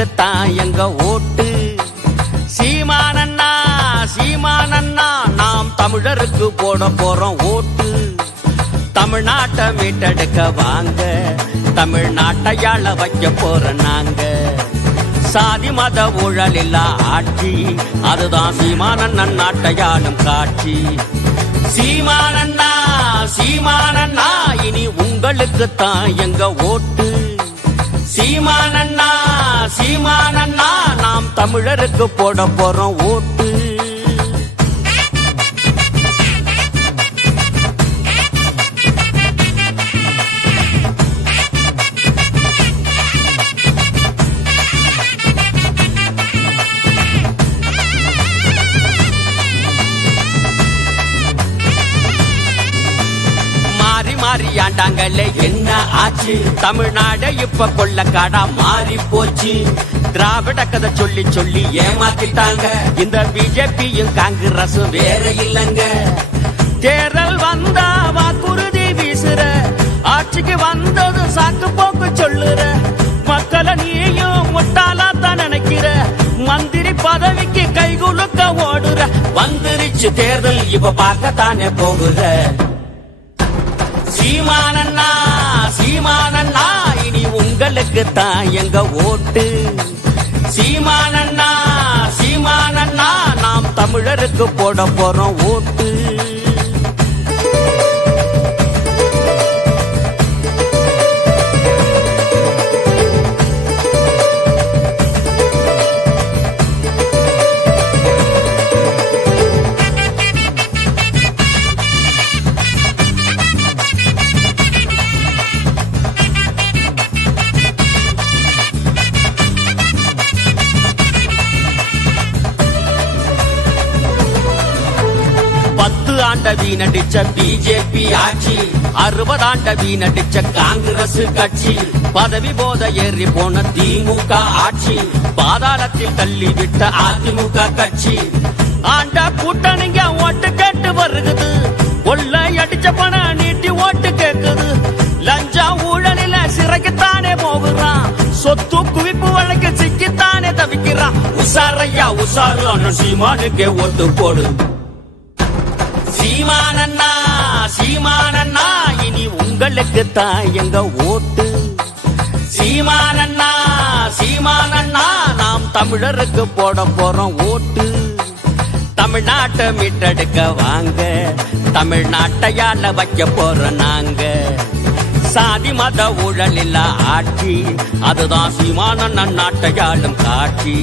உங்களுக்குத்தான் எங்க ஓட்டு. சீமானண்ணா சீமானண்ணா நாம் தமிழருக்கு போட போறோம் ஓட்டு. தமிழ்நாட்டை மீட்டெடுக்க வாங்க, தமிழ்நாட்டையாள வைக்க போற நாங்க. சாதி மத ஊழல் இல்லா ஆட்சி, அதுதான் சீமானண்ணன் நாட்டையாளும் காட்சி. சீமானண்ணா சீமானண்ணா இனி உங்களுக்குத்தான் எங்க ஓட்டு. சீமானண்ணா சீமானண்ணா நாம் தமிழருக்கு போட போறோம் ஓட்டு. மாறியாண்டாங்களே என்ன ஆச்சு, தமிழ்நாடு இப்ப கொள்ளக்காடா மாறி போச்சு. திராவிட கதை சொல்லி சொல்லி ஏமாத்திட்டாங்க, இந்த பிஜேபியும் காங்கிரஸும் வேற இல்லங்க. தேர்தல் வந்தா வாக்குறுதி வீசுற, ஆட்சிக்கு வந்தது சாக்கு போக்கு சொல்லுற. மக்களை நீயும் முட்டாளாத்தான் நினைக்கிற, மந்திரி பதவிக்கு கைகுலுக்க ஓடுற. வந்துருச்சு தேர்தல் இப்ப பார்க்கத்தானே போகுற. சீமானண்ணா சீமானண்ணா இனி உங்களுக்குத்தான் எங்க ஓட்டு. சீமானண்ணா சீமானண்ணா நாம் தமிழருக்கு போட போறோம் ஓட்டு. வீணடிச்ச பிஜேபி ஆட்சி, 60 ஆண்ட வீணடிச்ச காங்கிரஸ் கட்சி, பதவி போத ஏறி போன திமுக ஆட்சி, பாதாளத்தில் தள்ளிவிட்ட அதிமுக கட்சி. ஆண்ட கூட்டணிங்க ஓட்டு கேட்டு வருகுது, கொள்ளை அடிச்ச பணம் நீட்டி ஓட்டு கேக்குது. லஞ்சா ஊழலில சிறைக்குத்தானே போகுறான், சொத்து குவிப்பு வழக்கு சிக்கித்தானே தவிக்கிறான். உசாரையா உசாரு அண்ணன் சீமானுக்கே ஓட்டு போடு. சீமானண்ணா சீமானண்ணா இனி உங்களுக்குத்தான் எங்க ஓட்டு. சீமானண்ணா சீமானண்ணா நாம் தமிழருக்கு போட போறோம் ஓட்டு. தமிழ்நாட்டை மீட்டெடுக்க வாங்க, தமிழ்நாட்டையாள வைக்க போற நாங்க. சாதி மத ஊழல் இல்லா ஆட்சி, அதுதான் சீமானண்ணன் நாட்டையாளும் காட்சி.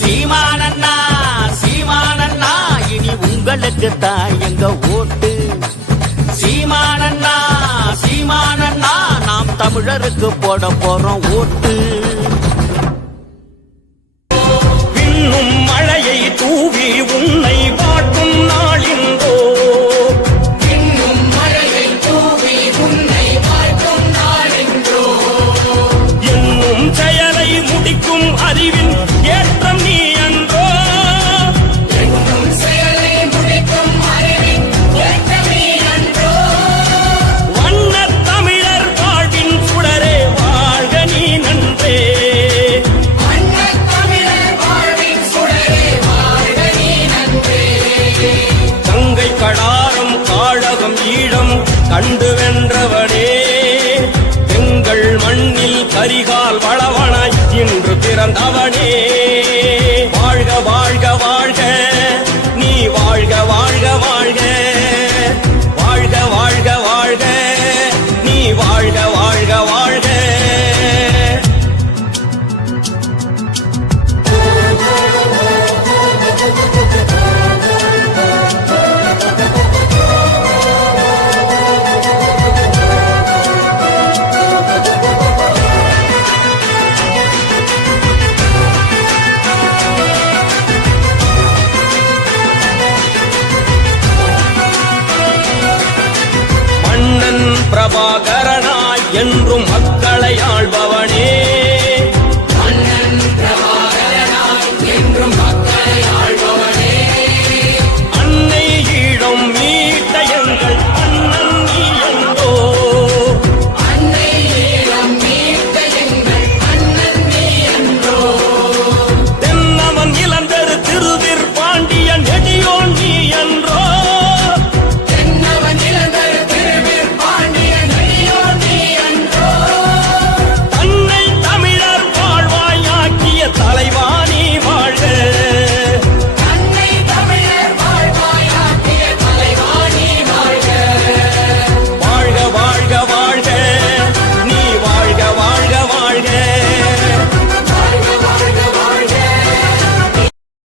சீமானண்ணா சீமானண்ணா இனி உங்களுக்குத்தான் எங்க ஓட்டு. சீமானண்ணா சீமானண்ணா நாம் தமிழருக்கு போட போறோம் ஓட்டு. இன்னும் மழையை தூவி உன்னை வாட்டும் நாளின்றோ, இன்னும் மழையை தூவி உன்னை வாட்டும் நாளின்றோ. என்னும் செயலை முடிக்கும் அறிவின் ஏற்றம் நீ அன்றோ. என்னும் செயலை முடிக்கும் அறிவின் ஏற்றம் நீ அன்றோ. வண்ணத் தமிழர் வாழ்வின் சுடரே வாழ்க நீ நன்றே. அண்ணத் தமிழர் வாழ்வின் சுடரே வாழ்க நீ நன்றே. கங்கை கடாரம் காழகம் ஈழம் கண்டு வென்றவனே, எங்கள் மண்ணில் கரிகால் வளவனாய் இன்று பிறந்தவனே. வாழ்க வாழ்க வாழ்க நீ வாழ்க வாழ்க வாழ்க, வாழ்க வாழ்க வாழ்க நீ வாழ்க வாழ்க வாழ்க. பிரபாகரனாய் என்றும்